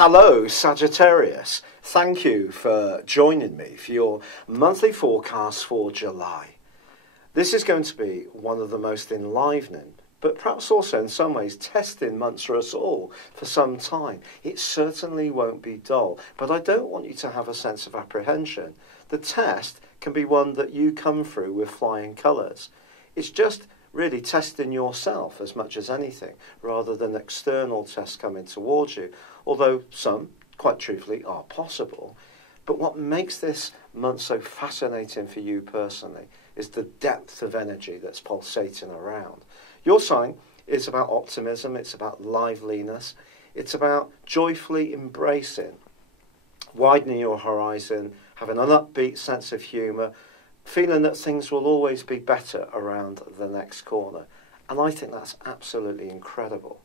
Hello, Sagittarius. Thank you for joining me for your monthly forecast for July. This is going to be one of the most enlivening, but perhaps also in some ways testing months for us all for some time. It certainly won't be dull, but I don't want you to have a sense of apprehension. The test can be one that you come through with flying colours. It's just really testing yourself as much as anything, rather than external tests coming towards you, although some, quite truthfully, are possible. But what makes this month so fascinating for you personally is the depth of energy that's pulsating around. Your sign is about optimism, it's about liveliness, it's about joyfully embracing, widening your horizon, having an upbeat sense of humour, feeling that things will always be better around the next corner. And I think that's absolutely incredible.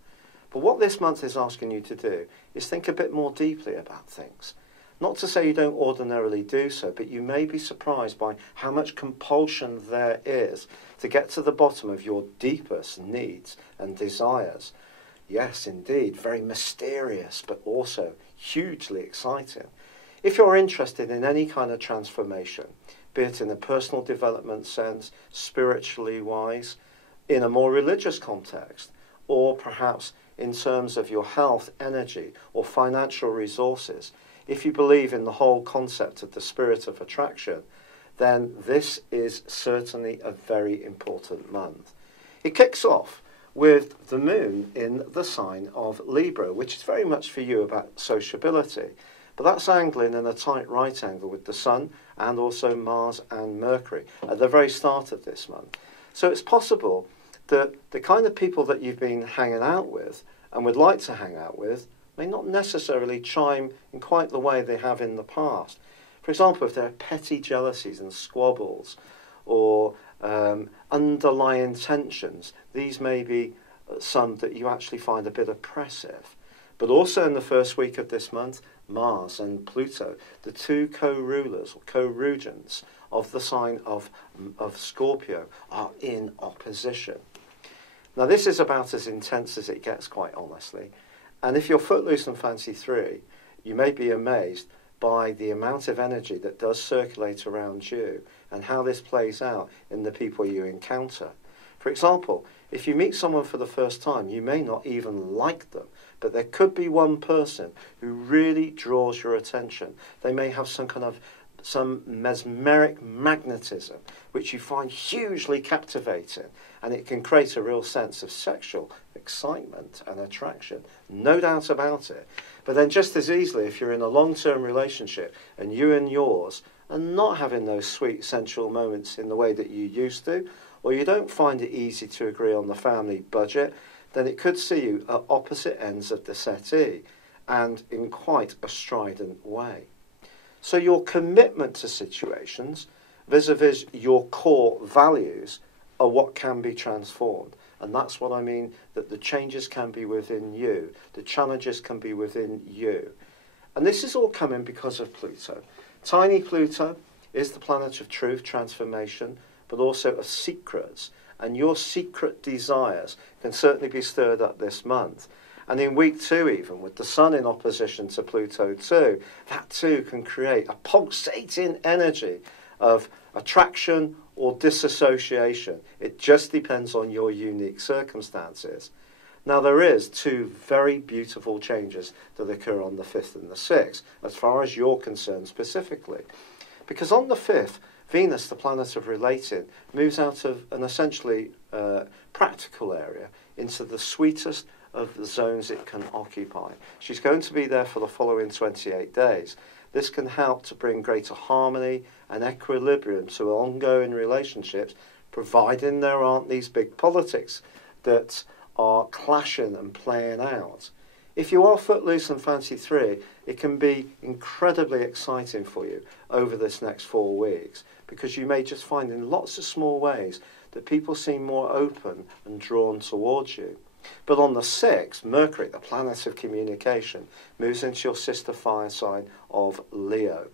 But what this month is asking you to do is think a bit more deeply about things. Not to say you don't ordinarily do so, but you may be surprised by how much compulsion there is to get to the bottom of your deepest needs and desires. Yes, indeed, very mysterious, but also hugely exciting. If you're interested in any kind of transformation, be it in a personal development sense, spiritually wise, in a more religious context, or perhaps in terms of your health, energy, or financial resources, if you believe in the whole concept of the spirit of attraction, then this is certainly a very important month. It kicks off with the moon in the sign of Libra, which is very much for you about sociability. But that's angling in a tight right angle with the Sun and also Mars and Mercury at the very start of this month. So it's possible that the kind of people that you've been hanging out with and would like to hang out with may not necessarily chime in quite the way they have in the past. For example, if there are petty jealousies and squabbles or underlying tensions, these may be some that you actually find a bit oppressive. But also in the first week of this month, Mars and Pluto, the two co-rulers or co-regents of the sign of Scorpio, are in opposition. Now this is about as intense as it gets, quite honestly. And if you're footloose and fancy free, you may be amazed by the amount of energy that does circulate around you and how this plays out in the people you encounter. For example, if you meet someone for the first time, you may not even like them, but there could be one person who really draws your attention. They may have some mesmeric magnetism, which you find hugely captivating, and it can create a real sense of sexual excitement and attraction, no doubt about it. But then just as easily, if you're in a long-term relationship and you and yours are not having those sweet sensual moments in the way that you used to, or you don't find it easy to agree on the family budget, then it could see you at opposite ends of the settee, and in quite a strident way. So your commitment to situations, vis-a-vis your core values, are what can be transformed. And that's what I mean, that the changes can be within you, the challenges can be within you. And this is all coming because of Pluto. Tiny Pluto is the planet of truth, transformation, but also of secrets. And your secret desires can certainly be stirred up this month. And in week 2 even, with the Sun in opposition to Pluto too, that too can create a pulsating energy of attraction or disassociation. It just depends on your unique circumstances. Now there is 2 very beautiful changes that occur on the 5th and the 6th, as far as you're concerned specifically. Because on the 5th, Venus, the planet of relating, moves out of an essentially practical area into the sweetest of the zones it can occupy. She's going to be there for the following 28 days. This can help to bring greater harmony and equilibrium to ongoing relationships, providing there aren't these big politics that are clashing and playing out. If you are footloose and fancy free, it can be incredibly exciting for you over this next 4 weeks, because you may just find in lots of small ways that people seem more open and drawn towards you. But on the 6th, Mercury, the planet of communication, moves into your sister fire sign of Leo.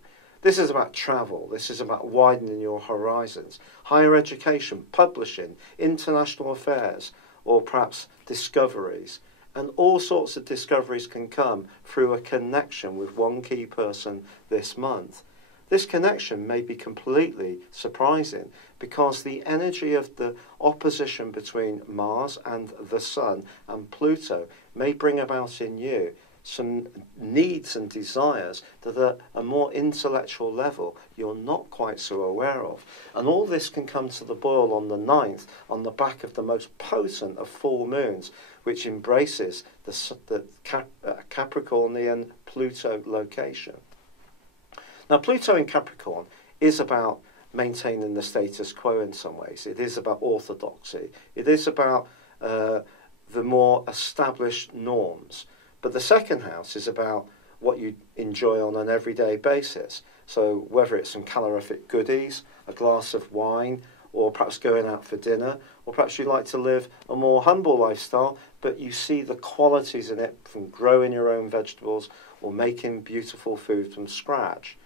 This is about travel, this is about widening your horizons, higher education, publishing, international affairs, or perhaps discoveries. And all sorts of discoveries can come through a connection with one key person this month. This connection may be completely surprising because the energy of the opposition between Mars and the Sun and Pluto may bring about in you some needs and desires that at a more intellectual level you're not quite so aware of. And all this can come to the boil on the 9th on the back of the most potent of full moons, which embraces the Capricornian Pluto location. Now, Pluto in Capricorn is about maintaining the status quo in some ways. It is about orthodoxy. It is about the more established norms. But the second house is about what you enjoy on an everyday basis. So whether it's some calorific goodies, a glass of wine, or perhaps going out for dinner, or perhaps you like to live a more humble lifestyle, but you see the qualities in it from growing your own vegetables or making beautiful food from scratch.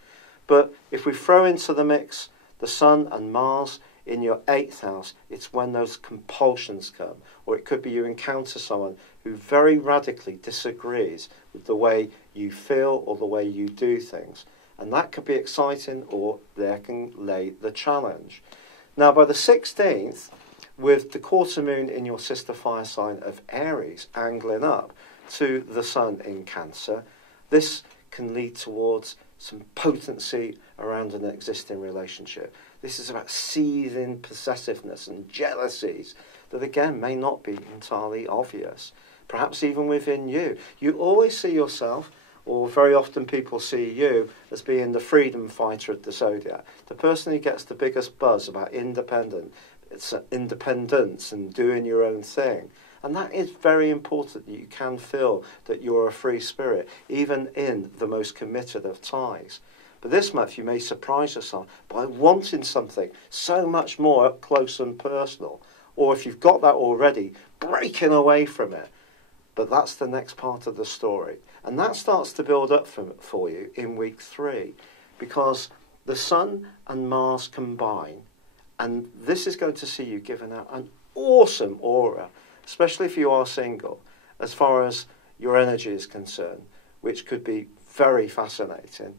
But if we throw into the mix the Sun and Mars in your 8th house, it's when those compulsions come. Or it could be you encounter someone who very radically disagrees with the way you feel or the way you do things. And that could be exciting, or there can lay the challenge. Now, by the 16th, with the quarter moon in your sister fire sign of Aries angling up to the Sun in Cancer, this can lead towards some potency around an existing relationship. This is about seething possessiveness and jealousies that, again, may not be entirely obvious. Perhaps even within you. You always see yourself, or very often people see you, as being the freedom fighter of the Zodiac. The person who gets the biggest buzz about independence and doing your own thing. And that is very important, that you can feel that you're a free spirit, even in the most committed of ties. But this month you may surprise yourself by wanting something so much more up close and personal. Or if you've got that already, breaking away from it. But that's the next part of the story. And that starts to build up for you in week 3. Because the Sun and Mars combine. And this is going to see you giving out an awesome aura, especially if you are single, as far as your energy is concerned, which could be very fascinating.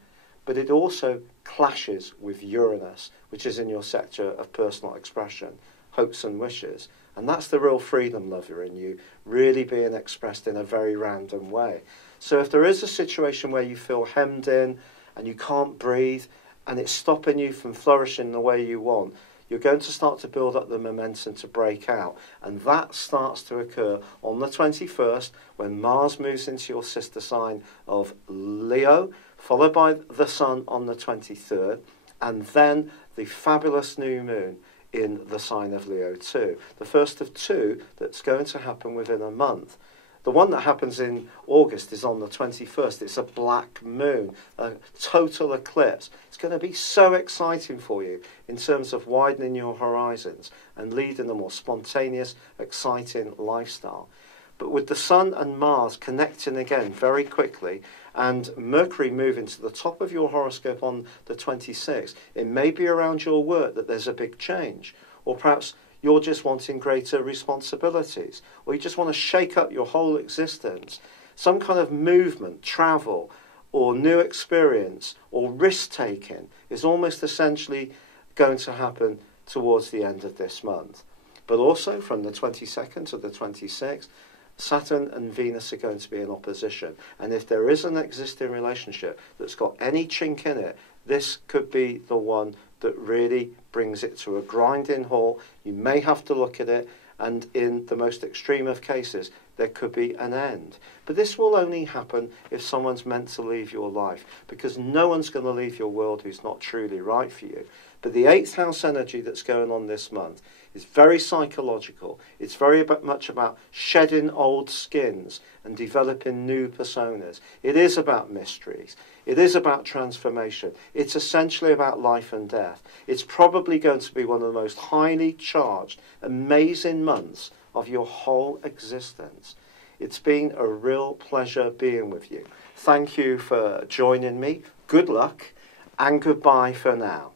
But it also clashes with Uranus, which is in your sector of personal expression, hopes and wishes. And that's the real freedom lover in you, really being expressed in a very random way. So if there is a situation where you feel hemmed in and you can't breathe and it's stopping you from flourishing the way you want, you're going to start to build up the momentum to break out. And that starts to occur on the 21st when Mars moves into your sister sign of Leo, followed by the Sun on the 23rd, and then the fabulous new moon in the sign of Leo too. The first of 2 that's going to happen within a month. The one that happens in August is on the 21st. It's a black moon, a total eclipse. It's going to be so exciting for you in terms of widening your horizons and leading a more spontaneous, exciting lifestyle. But with the Sun and Mars connecting again very quickly and Mercury moving to the top of your horoscope on the 26th, it may be around your work that there's a big change. Or perhaps you're just wanting greater responsibilities, or you just want to shake up your whole existence. Some kind of movement, travel, or new experience, or risk-taking is almost essentially going to happen towards the end of this month. But also from the 22nd to the 26th, Saturn and Venus are going to be in opposition. And if there is an existing relationship that's got any chink in it, this could be the one that really brings it to a grinding halt. You may have to look at it, and in the most extreme of cases, there could be an end. But this will only happen if someone's meant to leave your life, because no one's going to leave your world who's not truly right for you. But the 8th house energy that's going on this month is very psychological. It's very much about shedding old skins and developing new personas. It is about mysteries. It is about transformation. It's essentially about life and death. It's probably going to be one of the most highly charged, amazing months of your whole existence. It's been a real pleasure being with you. Thank you for joining me. Good luck and goodbye for now.